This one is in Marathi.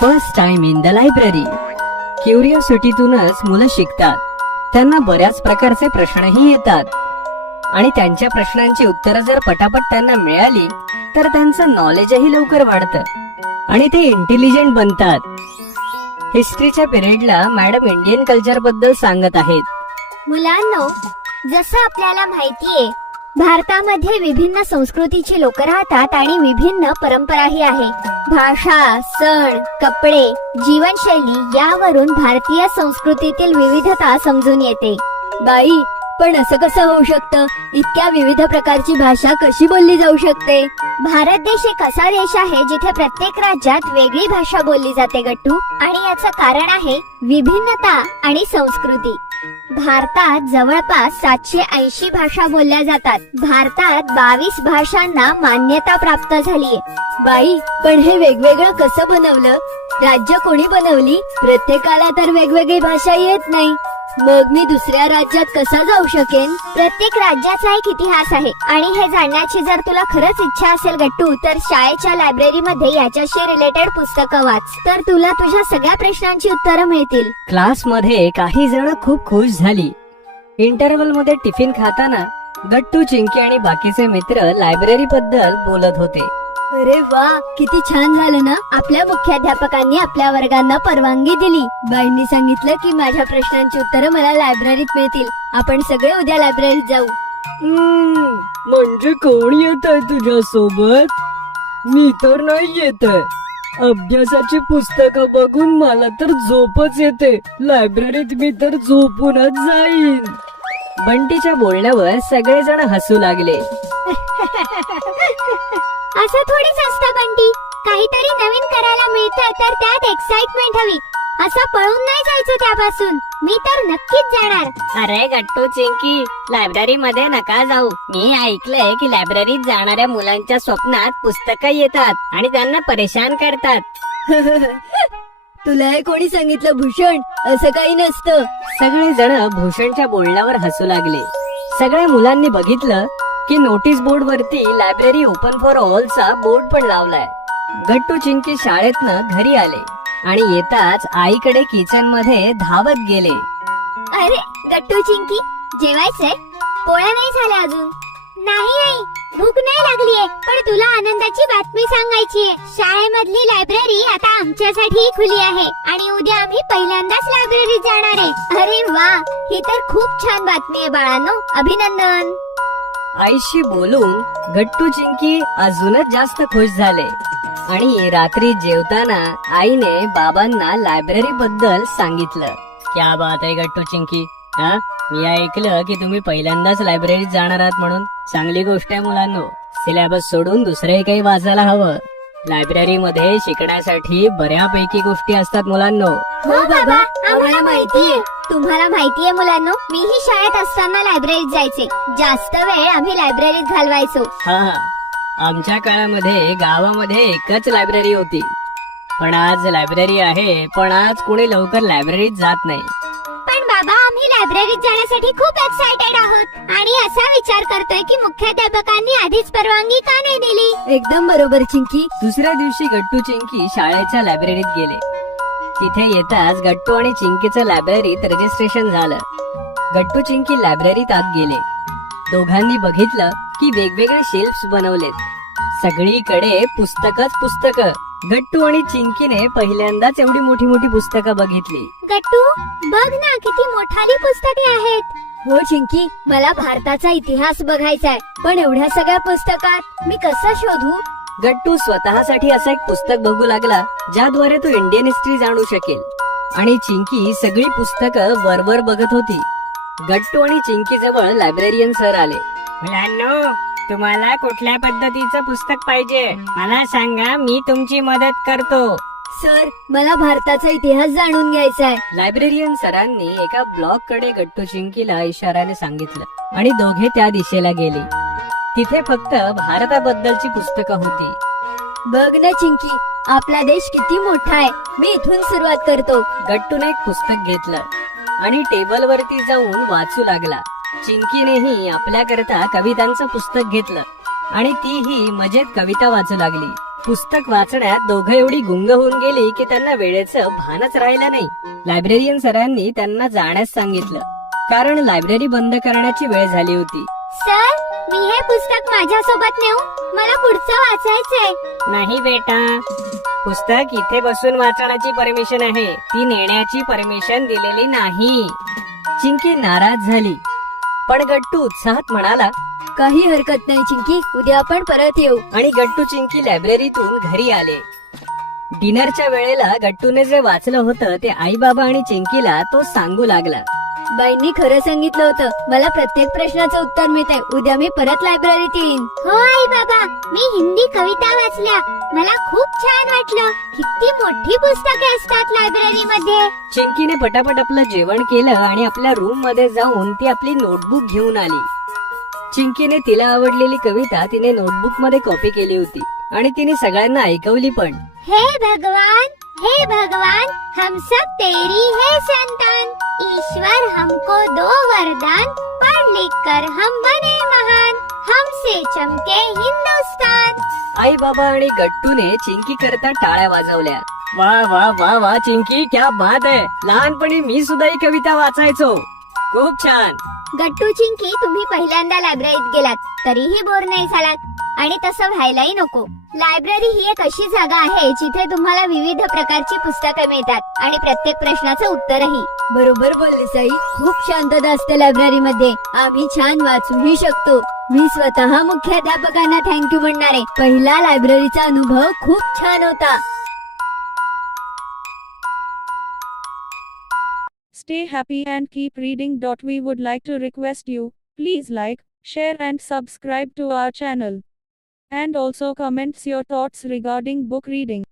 First time in the library. क्युरिओसिटीतूनच मुलं शिकतात. त्यांना बऱ्याच प्रकारचे प्रश्नही येतात आणि त्यांच्या प्रश्नांची उत्तरं जर पटापट त्यांना मिळाली तर त्यांचं नॉलेजही लवकर वाढतं आणि ते इंटेलिजंट बनतात. हिस्ट्रीच्या पिरियडला मॅडम इंडियन कल्चर बद्दल सांगत आहेत. मुलांनो, जसं आपल्याला माहितीये, भारतामध्ये विभिन्न संस्कृतीची लोक राहतात आणि विभिन्न परंपराही आहे. भाषा, सण, कपडे, जीवनशैली यावरून भारतीय संस्कृतीतील विविधता समजून येते. बाई, पण असं कसं होऊ शकतं? इतक्या विविध प्रकारची भाषा कशी बोलली जाऊ शकते? भारत देश एक असा देश आहे जिथे प्रत्येक राज्यात वेगळी भाषा बोलली जाते गट्टू, आणि याचं कारण आहे विभिन्नता आणि संस्कृती. भारतात जवळपास 780 भाषा बोलल्या जातात. भारतात 22 भाषांना मान्यता प्राप्त झालीये. बाई, पण हे वेगवेगळं कसं बनवलं? राज्य कोणी बनवली? प्रत्येकाला तर वेगवेगळी भाषा येत नाही. मग मी दुसऱ्या राज्यात कसा जाऊ शकेन? प्रत्येक राज्याचा एक इतिहास आहे आणि हे जाणण्याची जर तुला खरंच इच्छा असेल गट्टू, तर शाळेच्या लायब्ररीमध्ये याच्याशी रिलेटेड पुस्तकं वाच, तर तुला तुझ्या सगळ्या प्रश्नांची उत्तरं मिळतील. क्लासमध्ये काही जण खूप खुश झाली. इंटरव्हल मध्ये टिफिन खाताना गट्टू, चिंकी आणि बाकीचे मित्र लायब्ररी बद्दल बोलत होते. अरे वा, किती छान झालं ना. आपल्या मुख्याध्यापकांनी आपल्या वर्गांना परवानगी दिली. बाईंनी सांगितलं की माझ्या प्रश्नांची उत्तरं मला लायब्ररीत मिळतील. आपण सगळे उद्या लायब्ररीत जाऊ. म्हणजे कोण येत आहे तुझ्या सोबत? मी तर नाही येत आहे. अभ्यासाची पुस्तकं बघून मला तर झोपच येते. लायब्ररीत मी तर झोपूनच जाईन. बंटीच्या बोलण्यावर सगळेजण हसू लागले. असं थोडीच असतं बंटी. काहीतरी नवीन करायला मिळतं तर त्यात एक्साइटमेंट हवी. असं पळून नाही जायचं त्यापासून. मी तर नक्कीच जाणार. अरे गट्टू, चिंकी, लायब्ररी मध्ये नका जाऊ. मी ऐकलंय की लायब्ररीत जाणाऱ्या मुलांच्या स्वप्नात पुस्तकं येतात आणि त्यांना परेशान करतात. तुला हे कोणी सांगितलं भूषण? असं काही नसतं. सगळेजण भूषणच्या बोलण्यावर हसू लागले. सगळ्या मुलांनी बघितलं की नोटीस बोर्ड वरती लायब्ररी ओपन फॉर ऑल चा बोर्ड पण लावलाय. गट्टू, चिंकी शाळेतनं घरी आले आणि येताच आईकडे किचन मध्ये धावत गेले. अरे गट्टू, चिंकी, जेवायचंय? पोळ्या नाही झाल्या अजून? नाही आई, भूक नाही लागलीये. पण तुला आनंदाची बातमी सांगायचीये. शाळेमधली लायब्ररी आता आमच्यासाठी खुली आहे आणि उद्या आम्ही पहिल्यांदाच लायब्ररीत जाणार आहे. अरे वा, ही तर खूप छान बातमी आहे बाळांनो. अभिनंदन. आईशी बोलून गट्टू, चिंकी अजूनच जास्त खुश झाले आणि रात्री जेवताना आईने बाबांना लायब्ररी बद्दल सांगितलं. क्या बात आहे गट्टू, चिंकी. मी ऐकलं की तुम्ही पहिल्यांदाच लायब्ररीत जाणार आहात म्हणून. चांगली गोष्ट आहे मुलांनो. सिलेबस सोडून दुसरे काही वाचायला हवं. लायब्ररी मध्ये शिकण्यासाठी बऱ्यापैकी गोष्टी असतात मुलांनो. हो बाबा, आम्हाला माहितीये. तुम्हाला माहितीये मुलांनो, मीही शाळेत असताना लायब्ररीत जायचे. जास्त वेळ आम्ही लायब्ररीत घालवायचो. हा, आमच्या काळामध्ये गावामध्ये एकच लायब्ररी होती. पण आज लायब्ररी आहे, पण आज कोणी लवकर लायब्ररीत जात नाही. पण बाबा, आम्ही लायब्ररीत जाण्यासाठी खूप एक्साइटेड आहोत आणि असा विचार करतोय की मुख्याध्यापकांनी आधीच परवानगी का नाही दिली. एकदम बरोबर चिंकी. दुसऱ्या दिवशी गट्टू, चिंकी शाळेच्या लायब्ररीत गेले. तिथे येताच गट्टू आणि चिंकीचं लायब्ररीत रजिस्ट्रेशन झालं. गट्टू, चिंकी लायब्ररीत आत गेले. दोघांनी बघितलं की वेगवेगळे शेल्फ्स बनवलेत. सगळीकडे पुस्तकच पुस्तकं. गट्टू आणि चिंकीने पहिल्यांदाच एवढी मोठी मोठी पुस्तकं बघितली. गट्टू, बघ ना, किती मोठाली पुस्तके आहेत. हो चिंकी, मला भारताचा इतिहास बघायचाय. पण एवढ्या सगळ्या पुस्तकात मी कसं शोधू? गट्टू स्वतःसाठी असं एक पुस्तक बघू लागला ज्याद्वारे तो इंडियन हिस्ट्री जाणू शकेल. आणि चिंकी सगळी पुस्तकं वरवर बघत होती. गट्टू आणि चिंकी जवळ लायब्ररियन सर आले. मुलांनो, तुम्हाला कुठल्या पद्धतीचं पुस्तक पाहिजे मला सांगा, मी तुमची मदत करतो. सर, मला भारताचा इतिहास जाणून घ्यायचा आहे. लायब्ररियन सरांनी एका ब्लॉक कडे गट्टू, चिंकीला इशाराने सांगितलं आणि दोघे त्या दिशेला गेले. तिथे फक्त भारताबद्दलची पुस्तकं होती. बघ ना चिंकी, आपला देश किती मोठा आहे. मी इथून सुरुवात करतो. गट्टूने एक पुस्तक घेतलं आणि टेबल वरती जाऊन वाचू लागला. चिंकीनेही आपल्याकरता कवितांचं पुस्तक घेतलं आणि तीही मजेत कविता वाचू लागली. पुस्तक वाचण्यात दोघं एवढी गुंग होऊन गेली की त्यांना वेळेचं भानच राहिलं नाही. लायब्रेरियन सरांनी त्यांना जाण्यास सांगितलं, कारण लायब्ररी बंद करण्याची वेळ झाली होती. सर, मी हे पुस्तक माझ्यासोबत नेऊ? मला पुढचं वाचायचंय. नाही बेटा, पुस्तक इथे बसून वाचण्याची परमिशन आहे, ती नेण्याची परमिशन दिलेली नाही. चिंकी नाराज झाली, पण गट्टू उत्साहात म्हणाला, काही हरकत नाही चिंकी, उद्या आपण परत येऊ. आणि गट्टू चिंकी लायब्ररीतून घरी आले. डिनरच्या वेळेला गट्टूने जे वाचलं होतं ते आई बाबा आणि चिंकीला तो सांगू लागला. बाईंनी खरं सांगितलं होतं, मला प्रत्येक प्रश्नाचं उत्तर मिळतंय. उद्या मी परत लायब्ररीत येईन. हो आई बाबा, मी हिंदी कविता वाचल्या, मला खूप छान वाटलं. किती मोठी पुस्तके असतात लायब्ररी मध्ये. चिंकीने पटापट आपलं जेवण केलं आणि आपल्या रूम मध्ये जाऊन ती आपली नोटबुक घेऊन आली. चिंकीने तिला आवडलेली कविता तिने नोटबुक मध्ये कॉपी केली होती आणि तिने सगळ्यांना ऐकवली पण. हे भगवान, हम सब तेरी है संतान. ईश्वर हमको दो वरदान, पढ़ लिख कर हम बने महान. हमसे चमके हिंदुस्तान. आई बाबा आणि गट्टूने चिंकी करता टाळ्या वाजवल्या. वा वा वा वा चिंकी, क्या बात आहे. लहानपणी मी सुद्धा ही कविता वाचायचो. खूप छान. गट्टू चिंकी, तुम्ही पहिल्यांदा लायब्ररीत गेलात तरीही बोर नाही झालात, आणि तसं व्हायलाही नको. लायब्ररी ही एक अशी जागा आहे जिथे तुम्हाला विविध प्रकारची पुस्तकं मिळतात आणि प्रत्येक प्रश्नाचं उत्तरही. बरोबर बोललीस आई, खूप शांतता असते लायब्ररी मध्ये. आम्ही छान वाचूही शकतो. मी स्वतः मुख्याध्यापकांना थँक्यू म्हणणार आहे. पहिला लायब्ररीचा अनुभव खूप छान होता. Stay happy and keep reading. We would like to request you, please like, share and subscribe to our channel. And also comments your thoughts regarding book reading.